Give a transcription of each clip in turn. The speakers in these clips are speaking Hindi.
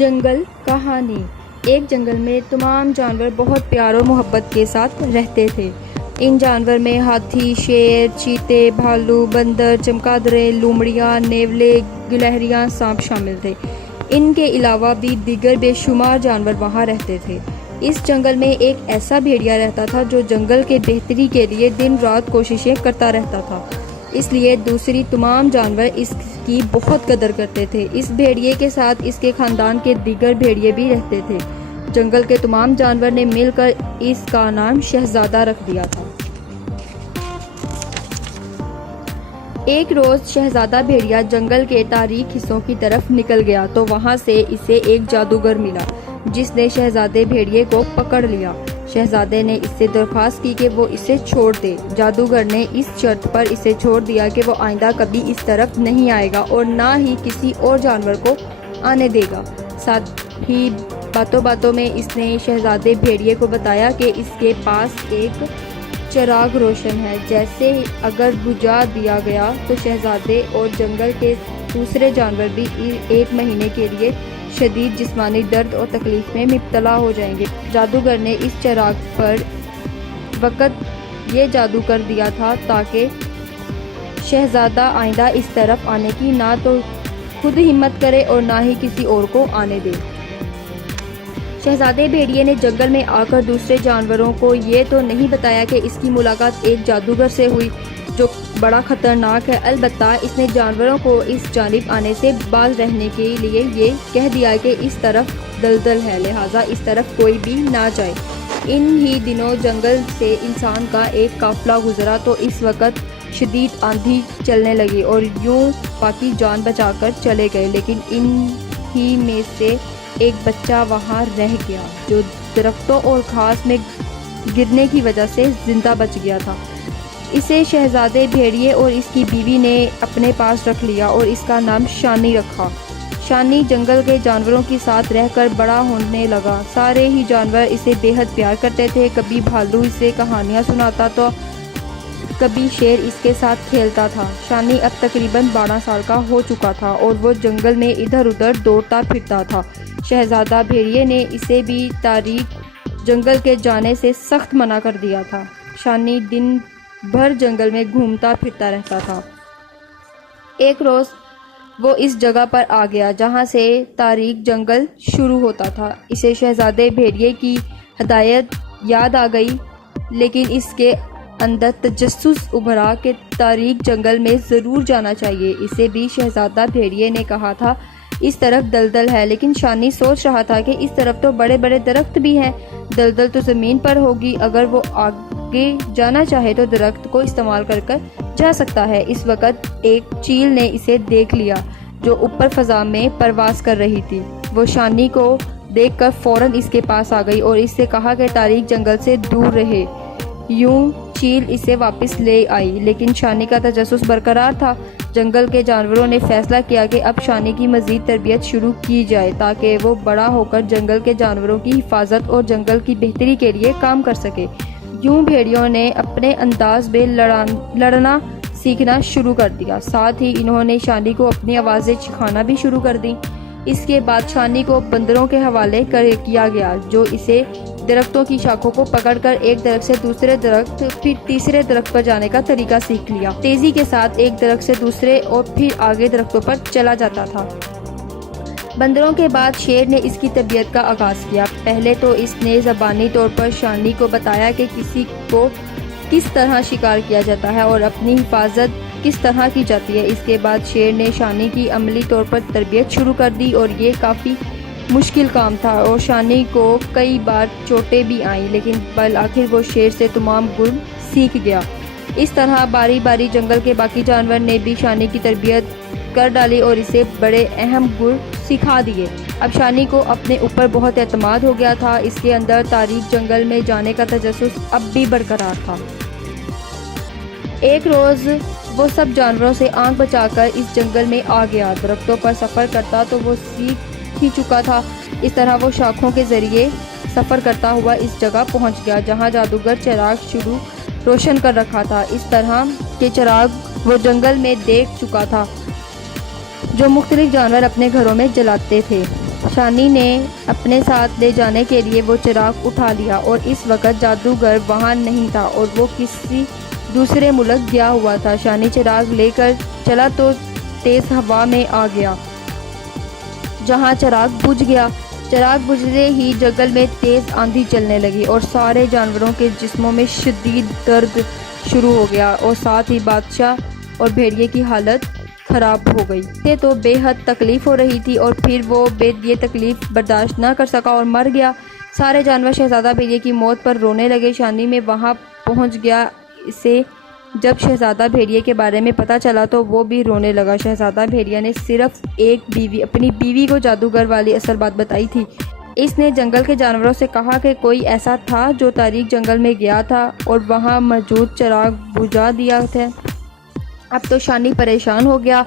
जंगल कहानी। एक जंगल में तमाम जानवर बहुत प्यार और मोहब्बत के साथ रहते थे। इन जानवर में हाथी, शेर, चीते, भालू, बंदर, चमगादड़ें, लोमड़ियाँ, नेवले, गिलहरियाँ, सांप शामिल थे। इनके अलावा भी दीगर बेशुमार जानवर वहाँ रहते थे। इस जंगल में एक ऐसा भेड़िया रहता था जो जंगल के बेहतरी के लिए दिन रात कोशिशें करता रहता था, इसलिए दूसरी तमाम जानवर इसकी बहुत कदर करते थे। इस भेड़िए के साथ इसके खानदान के दीगर भेड़िए भी रहते थे। जंगल के तमाम जानवर ने मिलकर इसका नाम शहजादा रख दिया था। एक रोज शहजादा भेड़िया जंगल के तारीक हिस्सों की तरफ निकल गया तो वहां से इसे एक जादूगर मिला जिसने शहजादे भेड़िए को पकड़ लिया। शहजादे ने इससे दरख्वास्त की कि वो इसे छोड़ दे। जादूगर ने इस शर्त पर इसे छोड़ दिया कि वो आइंदा कभी इस तरफ नहीं आएगा और ना ही किसी और जानवर को आने देगा। साथ ही बातों बातों में इसने शहजादे भेड़िए को बताया कि इसके पास एक चिराग रोशन है, जैसे अगर बुझा दिया गया तो शहजादे और जंगल के दूसरे जानवर भी 1 महीने के लिए शदीद जिस्मानी दर्द और तकलीफ में मुब्तला हो जाएंगे। जादूगर ने इस चिराग पर वक़्त ये जादू कर दिया था ताकि शहजादा आइंदा इस तरफ आने की ना तो खुद हिम्मत करे और ना ही किसी और को आने दे। शहजादे भेड़िए ने जंगल में आकर दूसरे जानवरों को ये तो नहीं बताया कि इसकी मुलाकात एक जादूगर से हुई जो बड़ा खतरनाक है। अलबत्ता इसने जानवरों को इस जानिब आने से बाज रहने के लिए ये कह दिया कि इस तरफ दलदल है, लिहाजा इस तरफ कोई भी ना जाए। इन ही दिनों जंगल से इंसान का एक काफिला गुजरा तो इस वक्त शदीद आंधी चलने लगी और यूं बाकी जान बचाकर चले गए, लेकिन इन ही में से एक बच्चा वहां रह गया जो दरख्तों और घास में गिरने की वजह से जिंदा बच गया था। इसे शहजादे भेड़िए और इसकी बीवी ने अपने पास रख लिया और इसका नाम शानी रखा। शानी जंगल के जानवरों के साथ रहकर बड़ा होने लगा। सारे ही जानवर इसे बेहद प्यार करते थे। कभी भालू इसे कहानियाँ सुनाता तो कभी शेर इसके साथ खेलता था। शानी अब तकरीबन 12 साल का हो चुका था और वो जंगल में इधर उधर दौड़ता फिरता था। शहजादा भेड़िए ने इसे भी तारीक जंगल के जाने से सख्त मना कर दिया था। शानी दिन भर जंगल में घूमता फिरता रहता था। एक रोज वो इस जगह पर आ गया जहां से तारीक जंगल शुरू होता था। इसे शहजादे भेड़िए की हदायत याद आ गई, लेकिन इसके अंदर तजस्सुस उभरा कि तारीक जंगल में ज़रूर जाना चाहिए। इसे भी शहजादा भेड़िए ने कहा था इस तरफ दलदल है, लेकिन शानी सोच रहा था कि इस तरफ तो बड़े बड़े दरख्त भी हैं, दलदल तो ज़मीन पर होगी। अगर वो आगे जाना चाहे तो दरख्त को इस्तेमाल कर जा सकता है। इस वक्त एक चील ने इसे देख लिया जो ऊपर फ़ज़ा में परवास कर रही थी। वो शानी को देखकर फ़ौरन इसके पास आ गई और इससे कहा कि तारीक जंगल से दूर रहे। यूं चील इसे वापस ले आई, लेकिन शानी का तजस्सुस बरकरार था। जंगल के जानवरों ने फैसला किया कि अब शानी की मज़ीद तरबियत शुरू की जाए ताकि वो बड़ा होकर जंगल के जानवरों की हिफाजत और जंगल की बेहतरी के लिए काम कर सके। यूं भेड़ियों ने अपने अंदाज में लड़ना सीखना शुरू कर दिया। साथ ही इन्होंने शानी को अपनी आवाज़ें सिखाना भी शुरू कर दी। इसके बाद शानी को बंदरों के हवाले किया गया जो इसे दरख्तों की शाखों को पकड़कर एक दरख्त से दूसरे दरख्त फिर तीसरे दरख्त पर जाने का तरीका सीख लिया। तेजी के साथ एक दरख्त से दूसरे और फिर आगे दरख्तों पर चला जाता था। बंदरों के बाद शेर ने इसकी तरबियत का आगाज़ किया। पहले तो इसने ज़बानी तौर पर शानी को बताया कि किसी को किस तरह शिकार किया जाता है और अपनी हिफाजत किस तरह की जाती है। इसके बाद शेर ने शानी की अमली तौर पर तरबियत शुरू कर दी और ये काफ़ी मुश्किल काम था और शानी को कई बार चोटें भी आईं, लेकिन आखिर वो शेर से तमाम गुण सीख गया। इस तरह बारी बारी जंगल के बाकी जानवर ने भी शानी की तरबियत कर डाली और इसे बड़े अहम गुण सिखा दिए। अब शानी को अपने ऊपर बहुत एतमाद हो गया था। इसके अंदर तारीक जंगल में जाने का तजस्सुस अब भी बरकरार था। एक रोज़ वो सब जानवरों से आंख बचाकर इस जंगल में आ गया। दरख्तों पर सफ़र करता तो वो सीख ही चुका था। इस तरह वो शाखों के ज़रिए सफ़र करता हुआ इस जगह पहुंच गया जहां जादूगर चिराग रोशन कर रखा था। इस तरह के चिराग वो जंगल में देख चुका था जो मुख्तलिफ जानवर अपने घरों में जलाते थे। शानी ने अपने साथ ले जाने के लिए वो चिराग उठा लिया और इस वक्त जादूगर वहाँ नहीं था और वो किसी दूसरे मुल्क गया हुआ था। शानी चिराग लेकर चला तो तेज़ हवा में आ गया जहाँ चिराग बुझ गया। चिराग बुझते ही जंगल में तेज़ आंधी चलने लगी और सारे जानवरों के जिस्मों में शदीद दर्द शुरू हो गया और साथ ही बादशाह और भेड़िए की हालत ख़राब हो गई। इसे तो बेहद तकलीफ़ हो रही थी और फिर वो ये तकलीफ़ बर्दाश्त ना कर सका और मर गया। सारे जानवर शहज़ादा भेड़िए की मौत पर रोने लगे। शानी में वहाँ पहुँच गया। इसे जब शहज़ादा भेड़िए के बारे में पता चला तो वो भी रोने लगा। शहज़ादा भेड़िया ने सिर्फ अपनी बीवी को जादूगर वाली असल बात बताई थी। इसने जंगल के जानवरों से कहा कि कोई ऐसा था जो तारीक जंगल में गया था और वहाँ मौजूद चिराग बुझा दिया था। अब तो शानी परेशान हो गया।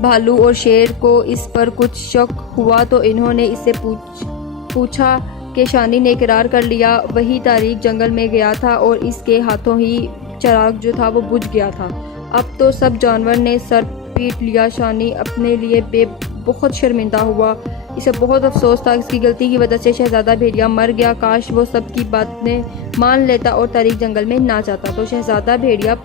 भालू और शेर को इस पर कुछ शक हुआ तो इन्होंने इससे पूछा कि शानी ने इकरार कर लिया वही तारीक जंगल में गया था और इसके हाथों ही चिराग जो था वो बुझ गया था। अब तो सब जानवर ने सर पीट लिया। शानी अपने लिए बहुत शर्मिंदा हुआ। इसे बहुत अफसोस था। इसकी गलती की वजह से शहज़ादा भेड़िया मर गया। काश वो सबकी बातें मान लेता और तारीक जंगल में ना जाता। तो शहज़ादा भेड़िया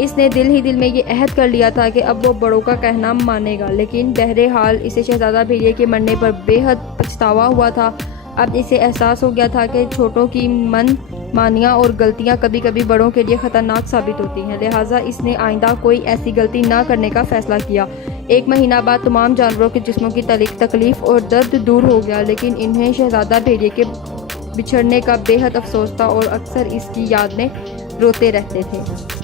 इसने दिल ही दिल में ये अहद कर लिया था कि अब वो बड़ों का कहना मानेगा, लेकिन बहरहाल इसे शहज़ादा भेड़िए के मरने पर बेहद पछतावा हुआ था। अब इसे एहसास हो गया था कि छोटों की मनमानियाँ और गलतियाँ कभी कभी बड़ों के लिए ख़तरनाक साबित होती हैं। लिहाजा इसने आइंदा कोई ऐसी गलती ना करने का फ़ैसला किया। 1 महीना बाद तमाम जानवरों के जिस्मों की तकलीफ़ और दर्द दूर हो गया, लेकिन इन्हें शहज़ादा भेड़िए के बिछड़ने का बेहद अफसोस था और अक्सर इसकी याद में रोते रहते थे।